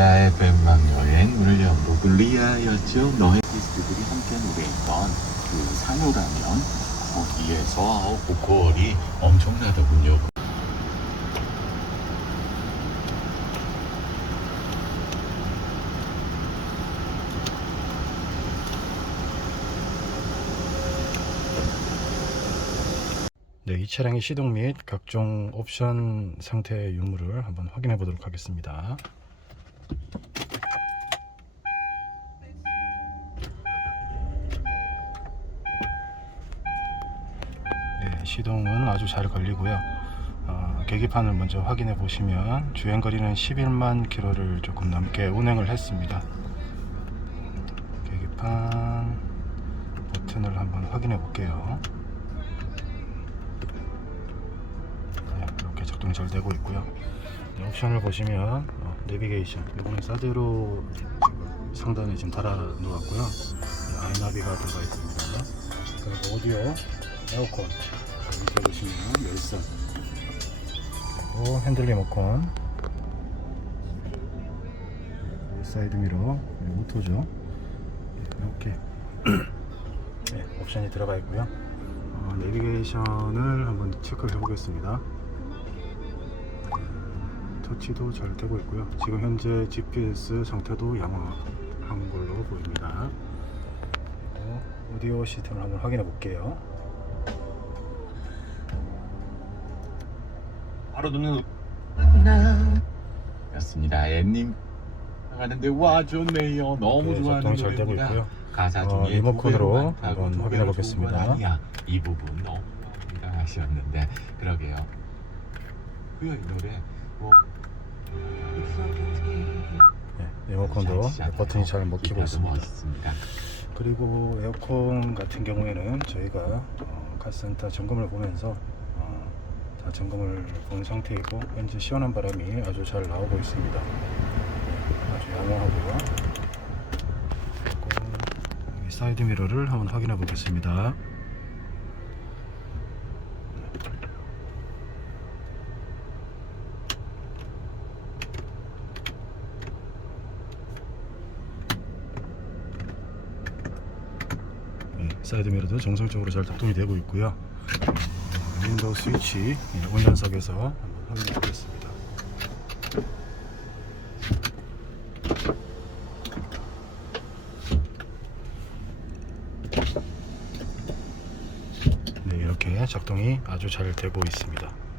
나의 뱀망 여행 오늘 연복은 리아였죠? 너의 비스들이 함께 노래했던 그 상호라면 거기에서 보컬이 엄청나더군요 네, 이 차량의 시동 및 각종 옵션 상태의 유무를 한번 확인해 보도록 하겠습니다. 네, 시동은 아주 잘 걸리고요. 어, 계기판을 먼저 확인해 보시면 주행 거리는 11만 킬로를 조금 넘게 운행을 했습니다. 계기판 버튼을 한번 확인해 볼게요. 작동이 잘 되고 있고요. 네, 옵션을 보시면 어, 내비게이션 이거는 사제로 상단에 지금 달아 놓았고요. 네, 아이나비가 들어가 있습니다. 그리고 오디오, 에어컨 밑에 보시면 열선 그리고 핸들 리모컨 사이드 미러 오토죠. 네, 이렇게 네, 옵션이 들어가 있고요. 어, 내비게이션을 한번 체크를 해 보겠습니다. 터치도 잘 되고 있고요. 지금 현재 GPS 상태도 양호한 걸로 보입니다. 그리고 오디오 시스템을 한번 확인해 볼게요. 바로 듣는 였습니다 앤님 나가는데 와 좋네요 너무 네, 좋아하는 잘 되고. 있고요. 가사 어, 중에 리모컨으로 두 배로 많다고 한번 두 확인해 보겠습니다. 이 부분 너무 좋아합니다 하셨는데 그러게요 그요 이 노래 뭐 네, 리모컨도 버튼이 잘 먹히고 있습니다. 그리고 에어컨 같은 경우에는 저희가 어, 카센터 점검을 보면서 어, 다 점검을 본 상태이고 현재 시원한 바람이 아주 잘 나오고 있습니다. 네, 아주 양호하고요. 사이드 미러를 한번 확인해 보겠습니다. 사이드 미러도 정상적으로 잘 작동이 되고 있고요. 어, 윈도우 스위치 예, 운전석에서 한번 확인해 보겠습니다. 네, 이렇게 작동이 아주 잘 되고 있습니다.